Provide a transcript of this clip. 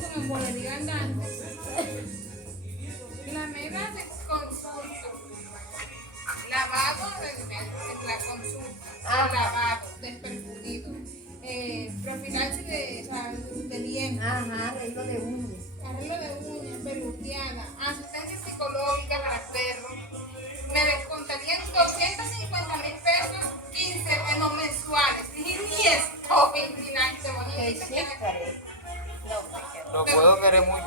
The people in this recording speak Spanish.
bonito, me vuelve andando. La mega de consulta. Lavado de la consulta. Ajá. Lavado, despercudido. Profilaxis de dientes. Ajá, arreglo de uñas. Arreglo de uñas, peluqueada. Asistencia psicológica para perros. Me descontarían 250.000 pesos, 15 no, mensuales. Y ni esto, ni nada, Que sí, bonito. Karen. No, me quedo. Lo puedo querer mucho.